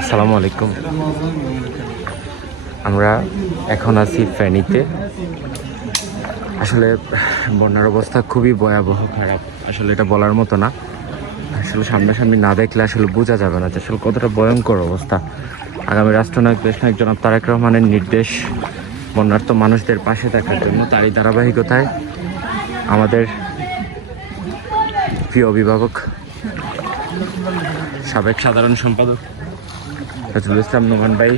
আসসালামু আলাইকুম। আমরা এখন আছি ফেনীতে। আসলে বন্যার অবস্থা খুবই ভয়াবহ, খারাপ। আসলে এটা বলার মতো না। আসলে সামনাসামনি না দেখলে আসলে বোঝা যাবে না যে আসলে কতটা ভয়ঙ্কর অবস্থা। আগামী রাষ্ট্রনায়ক দেশনায়ক জনাব তারেক রহমানের নির্দেশ বন্যার্ত মানুষদের পাশে থাকার জন্য, তারই ধারাবাহিকতায় আমাদের প্রিয় অভিভাবক সাবেক সাধারণ সম্পাদক নজরুল ইসলাম নোমান ভাই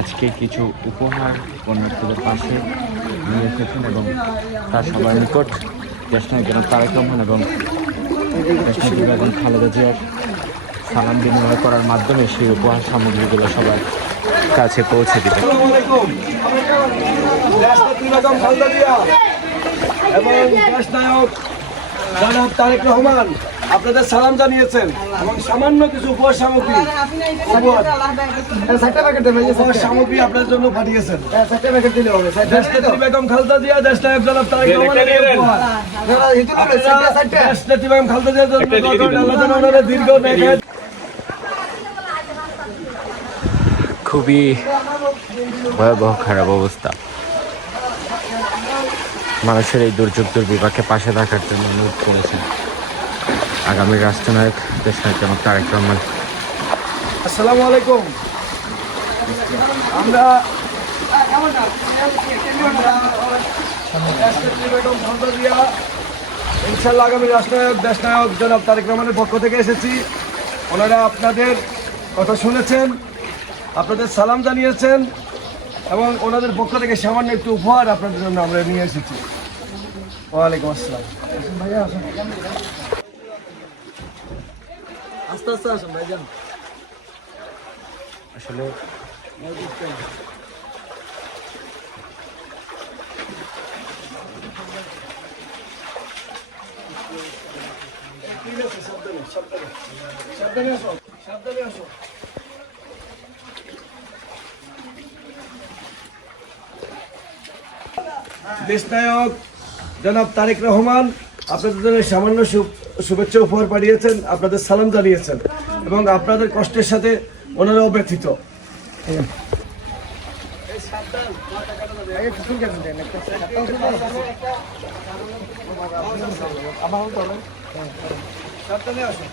আজকে কিছু উপহার বন্যার্থীদের পাশে নিয়ে এসেছেন এবং তার সবার নিকট দেশনায়ক জনাব তারেক রহমান এবং দেশনায়ক বেগম খালেদা জিয়ার সালাম বিনিময় করার মাধ্যমে সেই উপহার সামগ্রীগুলো সবার কাছে পৌঁছে দিবে। এবং দেশনায়ক জনাব তারেক রহমান আপনাদের সালাম জানিয়েছেন এবং সামান্য কিছু উপহার সামগ্রী সামগ্রী আপনার জন্য পাঠিয়েছেন। দেশনেত্রী বেগম খালেদা জিয়া, দেশনায়ক জনাব তারেক রহমানের দেশনেত্রী বেগম খালেদা জিয়ার জন্য দীর্ঘ নেখায়। খুবই ভয়াবহ খারাপ অবস্থা। মানুষের এই দুর্যোগ দুর্বিপাকে পাশে থাকার জন্য অনুরোধ করেছেন আগামী রাষ্ট্রনায়ক দেশনায়ক জনাব তারেক রহমান। আসসালামু আলাইকুম। আমরা ইনশাল্লাহ আগামী রাষ্ট্রনায়ক দেশনায়ক জনাব তারেক রহমানের পক্ষ থেকে এসেছি। ওনারা আপনাদের কথা শুনেছেন, আপনাদের সালাম জানিয়েছেন এবং ওনাদের পক্ষ থেকে সামান্য একটু উপহার আপনাদের জন্য আমরা নিয়ে এসেছি। ওয়ালাইকুম আসসালাম। ভাইয়া আসুন, আস্তে আস্তে আসুন ভাইজান। আসলে সাবধানে আসো, সাবধানে আসো। দেশনায়ক জনাব তারেক রহমান আপনাদের জন্য সামান্য শুভেচ্ছা উপহার পাঠিয়েছেন, আপনাদের সালাম জানিয়েছেন এবং আপনাদের কষ্টের সাথে ওনারাও ব্যথিত। সাবধানে আসুন।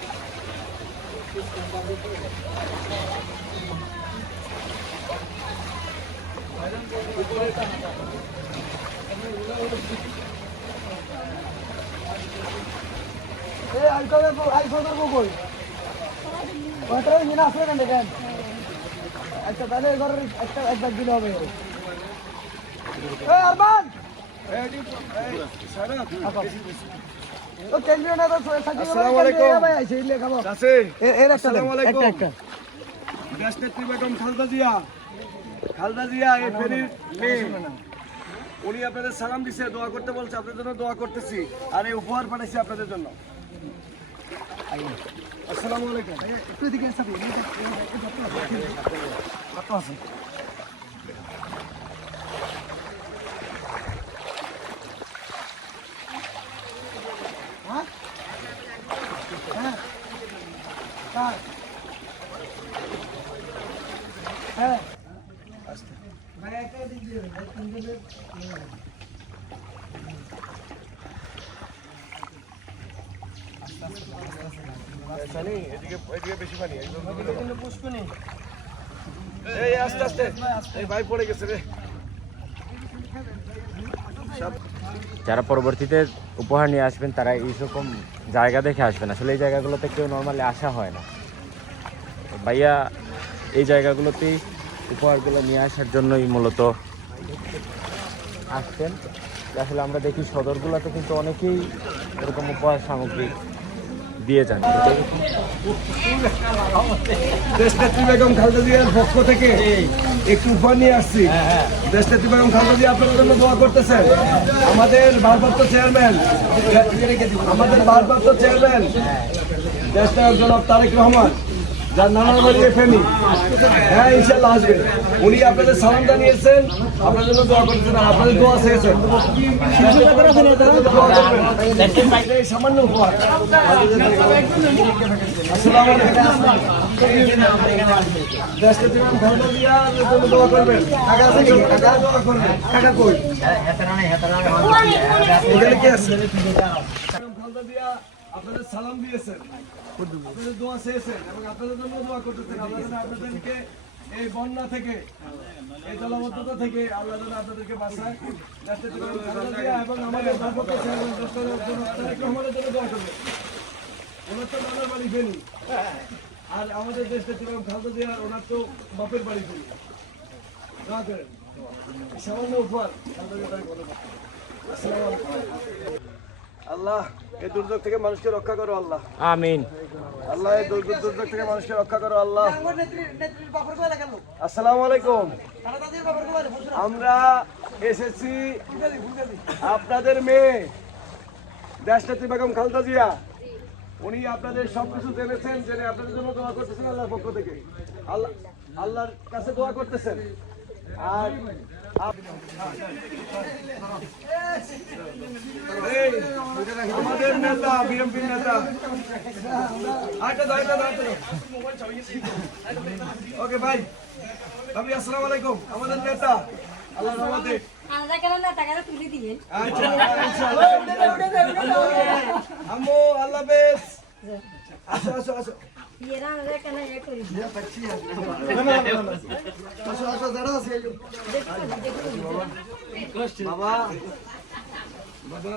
আচ্ছা তাহলে ঘরের একটা একবার দিলে হবে। দেশনেত্রী বেগম খালেদা জিয়া, খালেদা জিয়া এই ফেনীর মেয়ে, উনি আপনাদের সালাম দিছে, দোয়া করতে বলছে, আপনাদের জন্য দোয়া করতেছি আর এই উপহার পাঠাইছি আপনাদের জন্য। আসসালামু আলাইকুম। একটু দিকে আসুন। হ্যাঁ বেশি পানি আস্তে আস্তে ভাই পড়ে গেছে রে। যারা পরবর্তীতে উপহার নিয়ে আসবেন তারা এইরকম জায়গা দেখে আসবেন। আসলে এই জায়গাগুলোতে কেউ নর্মালি আসা হয় না। ভাইয়া এই জায়গাগুলোতেই উপহারগুলো নিয়ে আসার জন্যই মূলত আসছেন। আসলে আমরা দেখি সদরগুলোতে কিন্তু অনেকেই এরকম উপহার সামগ্রী দিয়ে যান। দেশনেত্রী বেগম খালেদা জিয়ার পক্ষ থেকে একটু উপহার নিয়ে আসছি। দেশনেত্রী বেগম খালেদা জিয়া আপনাদের জন্য দোয়া করতেছেন। আমাদের ভারপ্রাপ্ত চেয়ারম্যান দেশনায়ক জনাব তারেক রহমান যার নানার বাড়ি ফেনি। হ্যাঁ ইনশাল্লাহ আসবে। উনি আপনাদের সালাম জানিয়েছেন, আপনাদের জন্য দোয়া করছেন, আর আপনাদের দোয়া চেয়েছেন। দোয়া করবেন। এই সামান্য উপহার। আসসালামু আলাইকুম। দেশকে জীবন ধর্ম দিয়া জন্য দোয়া করবেন। টাকা আছে কি? টাকা দোয়া করবেন। টাকা কই? এখানে কি আছে? খালদা দিয়া আপনাদের সালাম দিয়েছেন, আপনাদের দোয়া চেয়েছেন এবং আপনাদের জন্য দোয়া করতেছেন। আল্লাহ যেন আপনাদেরকে এই বন্যা থেকে, এই জলাবদ্ধতা থেকে আল্লাহ যেন আপনাদেরকে বাঁচায়। দেশটা জীবন খালদা দিয়া এবং আমাদের দাম্পত্য এবং দেশের জন্য তারেক রহমানের জন্য দোয়া করবেন। ওনার তো নানার বাড়ি ফেনি, আর আমাদের দেশটা জীবন খালদা দিয়া ওনার তো বাপের বাড়ি ফেনি। দোয়া করেন। সামান্য উপহার খালদা দিয়া তারেক রহমান। আসসালামু আলাইকুম। আল্লাহ এই দুর্যোগ থেকে মানুষকে রক্ষা করো আল্লাহ। আমিন। আল্লাহ এই দুর্যোগ থেকে মানুষকে রক্ষা করো আল্লাহ। আসসালামু আলাইকুম। আমরা এসেছি আপনাদের মেয়ে দেশনেত্রী বেগম খালেদা জিয়া। উনি আপনাদের সবকিছু জেনেছেন, জেনে আপনাদের জন্য দোয়া করতেছেন আল্লাহর পক্ষ থেকে। আল্লাহর কাছে দোয়া করতেছেন। আর আমাদের নেতা বিএনপি নেতা ওকে ভাই ভাবি আসসালামু আলাইকুম। আমাদের নেতা আল্লাহর রহমতে আম্মু আল্লাহ হাফেজ। আসো আসো আসো বাবা বাবা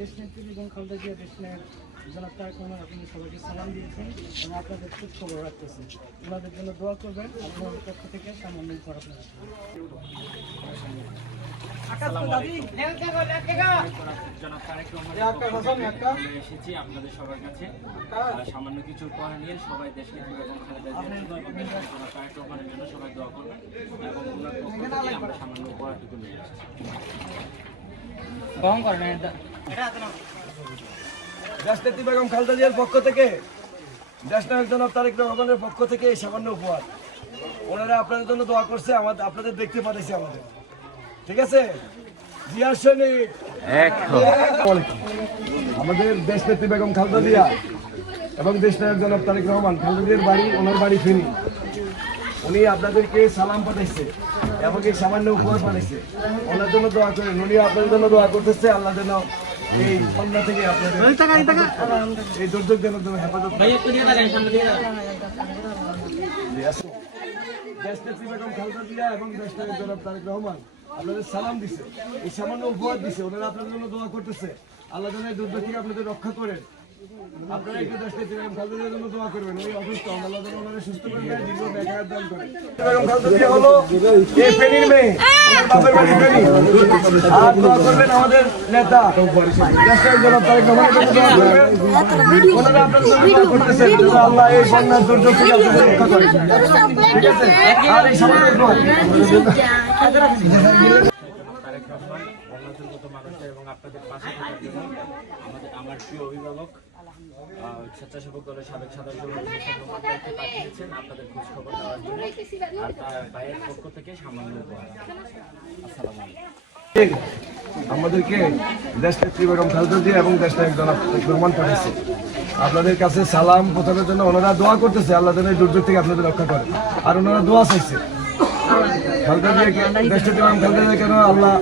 দেশনেত্রী বেগম খালেদা জিয়া দেশনায়ক জনাব তারেক রহমান আপনাদের সবাইকে সালাম দিয়েছেন এবং আপনাদের খোঁজ খবর রাখতেছেন। ওনাদের জন্য দোয়া করবেন। আপনাদের পক্ষ থেকে সামান্য উপহার আপনাদের জনাব তারেক রহমান এসেছি আপনাদের সবার কাছে সামান্য কিছু উপহার নিয়ে। সবাই দেশনেত্রী বেগম খালেদা জিয়ার জন্য এবং জনাব তারেক রহমানের জন্য সবাই দোয়া করবেন এবং ওনার পক্ষ থেকে আমরা সামান্য উপহারটুকু নিয়ে এসেছি। দেশনেত্রী বেগম খালেদা জিয়ার পক্ষ থেকে, দেশনায়ক জনাব তারেক রহমানের পক্ষ থেকে এই সামান্য উপহার। ওনারা আপনাদের জন্য দোয়া করছে, আপনাদের দেখতে পাঠাইছে আমাদের। ঠিক আছে জিয়া সৈনিক। আমাদের দেশনেত্রী বেগম খালেদা জিয়া এবং দেশনায়ক জনাব তারেক রহমান, খালেদা জিয়ার বাড়ি ওনার বাড়ি ফেনি। উনি আপনাদেরকে সালাম পাঠাইছে এবং এই সামান্য উপহার পাঠাইছে। ওনার জন্য দোয়া করেন। উনি আপনাদের জন্য দোয়া করতেছে আল্লাহ যেন এই বন্যা থেকে আপনাদের এই দুর্যোগজনক জন্য হেফাজত। দেশনেত্রী বেগম খালেদা জিয়া এবং দেশনায়ক জনাব তারেক রহমান আপনাদের সালাম দিছে, এই সামান্য উপহার দিছে। ওনারা আপনাদের জন্য দোয়া করতেছে আল্লাহ যেন এই দুর্যোগ থেকে আপনাদের রক্ষা করেন। আপনারা একটু দেশনেত্রী বেগম খালেদা জিয়ার জন্য দোয়া করবেন। উনি অসুস্থ, আল্লাহ যেন ওনাকে সুস্থ করে দেয়, দীর্ঘ নেখায়াত দান করে। বেগম খালেদা জিয়া হলো এই ফেনীর মেয়ে, বাপের বাড়ি ফেনী। আর দোয়া করবেন আমাদের নেতা দেশনায়ক জনাব তারেক রহমানের জন্য দোয়া করবেন। ওনারা আপনাদের জন্য দোয়া করতেছেন যেন আল্লাহ এই বন্যার দুর্যোগ থেকে আপনাদের রক্ষা করেন। ঠিক আছে? আর এই সামান্য উপহার তারেক রহমান বাংলাদেশের মতো মানুষের এবং আপনাদের পাশে থাকার জন্য আমার প্রিয় অভিভাবক স্বেচ্ছাসেবক দলের সাবেক সাধারণ সম্পাদককে পাঠিয়েছেন আপনাদের খোঁজ খবর নেওয়ার জন্য। আর তার ভাইয়ের পক্ষ থেকে সামান্য উপহার। আসসালামু আলাইকুম। আমাদেরকে দেশনেত্রী বেগম খালেদা জিয়া এবং দেশনায়ক জনাব তারেক রহমান পাঠিয়েছে আপনাদের কাছে সালাম পৌঁছানোর জন্য। ওনারা দোয়া করতেছে আল্লাহ যেন এই দুর্যোগ থেকে আপনাদের রক্ষা করে। আর ওনারা দোয়া চাইছে খালেদা জিয়াকে, দেশনেত্রী বেগম খালেদা জিয়াকে যেন আল্লাহ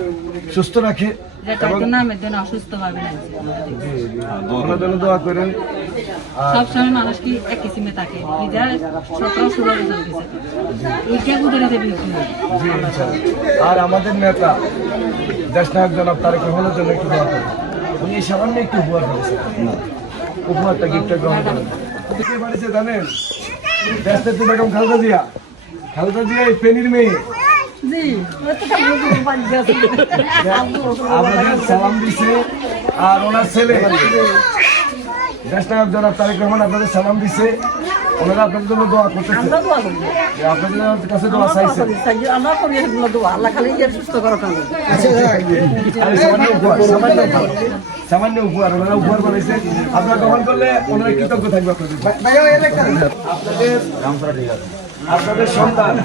সুস্থ রাখে যেটা তো নামের জন্য অসুস্থভাবে লাগছে। ওনার জন্য দোয়া করেন। সবসময় মানুষ কি এক কিসিমে থাকে, 17-16 বছর গেছে, এইটা উঠে বিক্রি হয়। জি ইনশাআল্লাহ। আর আমাদের নেতা দেশনায়ক জনাব তারেক রহমানের জন্য একটু দোয়া করেন। উনি সামান্য একটু উপহার করেছেন, উপহারটা গিফটটা গ্রহণ করেন। কে বাড়িছে জানেন? দেশনেত্রী বেগম খালেদা জিয়া। খালেদা জিয়া এই ফেনীর মেয়ে। জি, আপনাদের সালাম দিছে। আর ওনার ছেলে দেশনায়ক জনাব তারেক রহমান আপনাদের সালাম দিছে। ওনারা আপনাদের জন্য দোয়া করতেছে, আপনাদের কাছে দোয়া চাইছেন। সামান্য উপহার ওনারা উপহার করেছে, আপনারা গ্রহণ করলে ওনারা কৃতজ্ঞ থাকবে আপনাদের সন্তান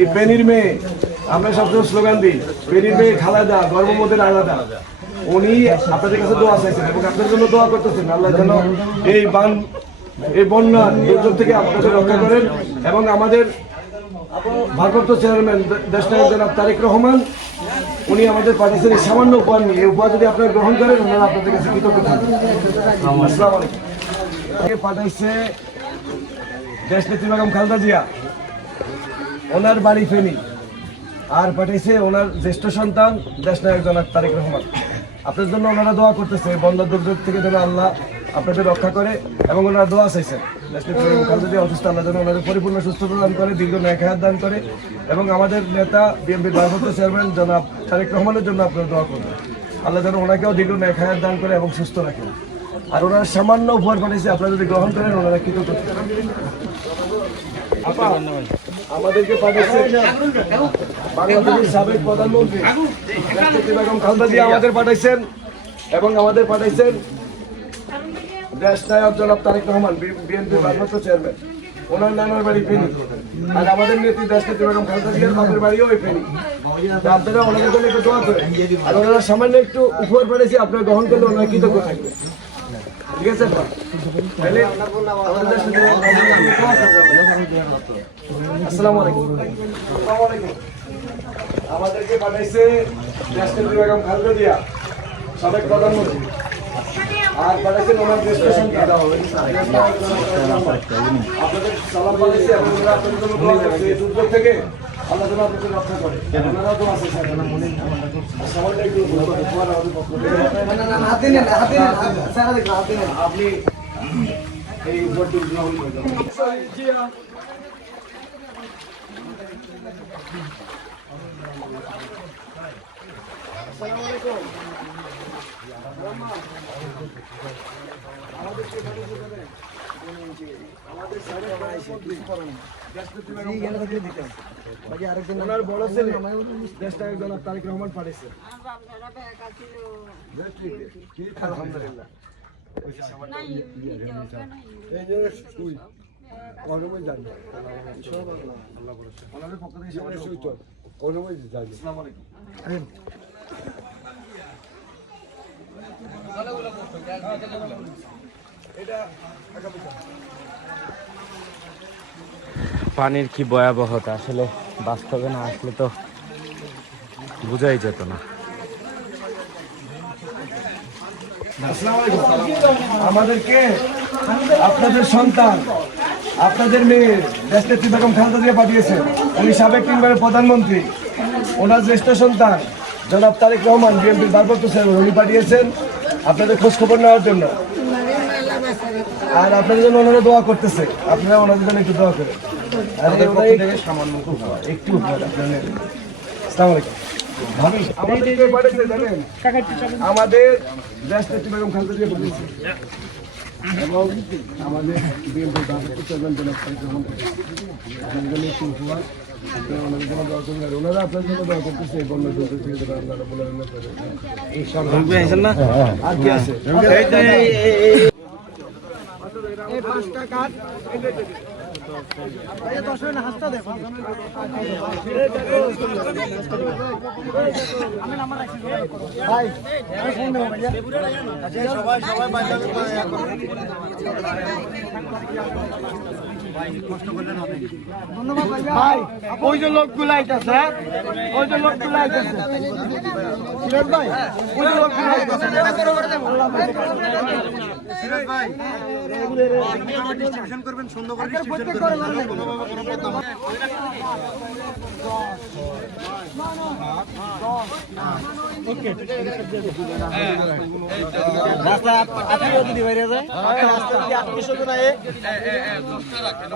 এই পেনির মেয়ে। আমরা সবসময় স্লোগান দিই, পেনির মেয়ে খালেদা, গর্ভমতের আলাদা। উনি আপনাদের কাছে দোয়া চাইছেন এবং আপনাদের জন্য দোয়া করতেছেন আল্লাহ যেন এই বন্যা দুর্যোগ থেকে আপনাদের রক্ষা করেন। এবং আমাদের ভারপ্রাপ্ত চেয়ারম্যান দেশনায়ক জনাব তারেক রহমান উনি আমাদের পাঠিয়েছেন এই সামান্য উপহার নিয়ে। এই উপহার যদি আপনারা গ্রহণ করেন ওনারা আপনাদের কাছে কৃতজ্ঞ থাকবেন। আসসালামু আলাইকুম। পাঠাইছে দেশনেত্রী বেগম খালেদা জিয়া, ওনার বাড়ি ফেনী। আর পাঠিয়েছে ওনার জ্যেষ্ঠ সন্তান দেশনায়ক জনাব তারেক রহমান। আপনাদের জন্য ওনারা দোয়া করতেছে বন্যা দুর্যোগ থেকে যেন আল্লাহ আপনাদের রক্ষা করে এবং ওনারা দোয়া চাইছেন দেশনেত্রী বেগম খালেদা জিয়া অসুস্থ, আল্লাহ যেন ওনাদের পরিপূর্ণ সুস্থতা দান করে, দীর্ঘ ন্যায় হায়াত দান করে। এবং আমাদের নেতা বিএনপির ভারপ্রাপ্ত চেয়ারম্যান জনাব তারেক রহমানের জন্য আপনারা দোয়া করবেন, আল্লাহ যেন ওনাকেও দীর্ঘ ন্যায় হায়াত দান করে এবং সুস্থ রাখেন। আর ওনারা সামান্য উপহার পাঠিয়েছে, আপনারা যদি গ্রহণ করেন ওনারা কৃতজ্ঞ থাকবেন। আমাদেরকে পাঠিয়েছে বাংলাদেশের সাবেক প্রধানমন্ত্রী দেশনেত্রী বেগম খালেদা জিয়া আমাদের পাঠাইছেন এবং আমাদের পাঠাইছেন দেশনায়ক জনাব তারেক রহমান বিএনপির ভারপ্রাপ্ত চেয়ারম্যান, ওনার নানার বাড়ি ফেনী। আর আমাদের নেত্রী দেশনেত্রী বেগম খালেদা জিয়ার বাপের বাড়িও ওই ফেনী। আপনারা ওনাদের জন্য একটু দোয়া করেন। আর ওনারা সামান্য একটু উপহার পাঠিয়েছে, আপনারা গ্রহণ করলে ওনারা কৃতজ্ঞ থাকবে। ঠিক আছে, আসসালামু আলাইকুম। আমাদেরকে পাঠাইছে দেশনেত্রী বেগম খালেদা জিয়া সাবেক প্রধানমন্ত্রী। আর পাঠাইছেন ওনার জ্যেষ্ঠ সন্তান আপনাদের সালাম পাঠাইছে এবং ওনারা আপনাদের জন্য দোয়া করছে এই দুর্যোগ থেকে আল্লাহ যেন আপনাদের রক্ষা করে। ওনারাও তো আছে সামান্য একটু উপহার আমাদের পক্ষ থেকে আপনি এই উপহারটি গ্রহণ করবেন। ওনার বড় ছেলে দেশটাকে জনাব তারেক রহমান পাঠিয়েছে। আলহামদুলিল্লাহ। ওনাদের পক্ষ থেকে আসসালামু আলাইকুম। পানির কি ভয়াবহতা, আসলে বাস্তবে না আসলে তো বোঝাই যেত না। আমাদেরকে আপনাদের সন্তান, আপনাদের মেয়ে দেশনেত্রী বেগম খালেদা জিয়া পাঠিয়েছেন। উনি সাবেক 3 বারের প্রধানমন্ত্রী, ওনার জ্যেষ্ঠ সন্তান জনাব তারেক রহমান বিএনপির ভারপ্রাপ্ত চেয়ারম্যান, উনি পাঠিয়েছেন আপনাদের খোঁজ খবর নেওয়ার জন্য। আর আপনাদের জন্য ওনারা দোয়া করতেছে, আপনারা ওনাদের জন্য একটু দোয়া করেন। একটু আসসালামু আলাইকুম। আমাদের দেশনেত্রী বেগম খালেদা জিয়া পাঠিয়েছে এবং আমাদের বিএনপির ভারপ্রাপ্ত চেয়ারম্যান জনাব তারেক রহমান আপনাদের জন্য একটু উপহার। ওনাদের জন্য দোয়া করবেন, আর ওনারা আপনার জন্য দোয়া করতেছে এই বন্যা দুর্যোগ থেকে যেন আল্লাহ রাব্বুল আলামিন এই সব আর কি আছে এই 5টা কার্ড সবাই ভাই ওই যে লোকগুলো আইতাছে, ওই যে লোকগুলো আইতাছে সিরাজ ভাই, ওই যে লোকগুলো আইতাছে সিরাজ ভাই ডিস্ট্রিবিউশন করবেন, সুন্দর করে ডিস্ট্রিবিউশন করবেন। রাস্তা আপনি যদি বাইরে যায় রাস্তা দিয়ে 800 জন আয়ে 10টা রাখেন।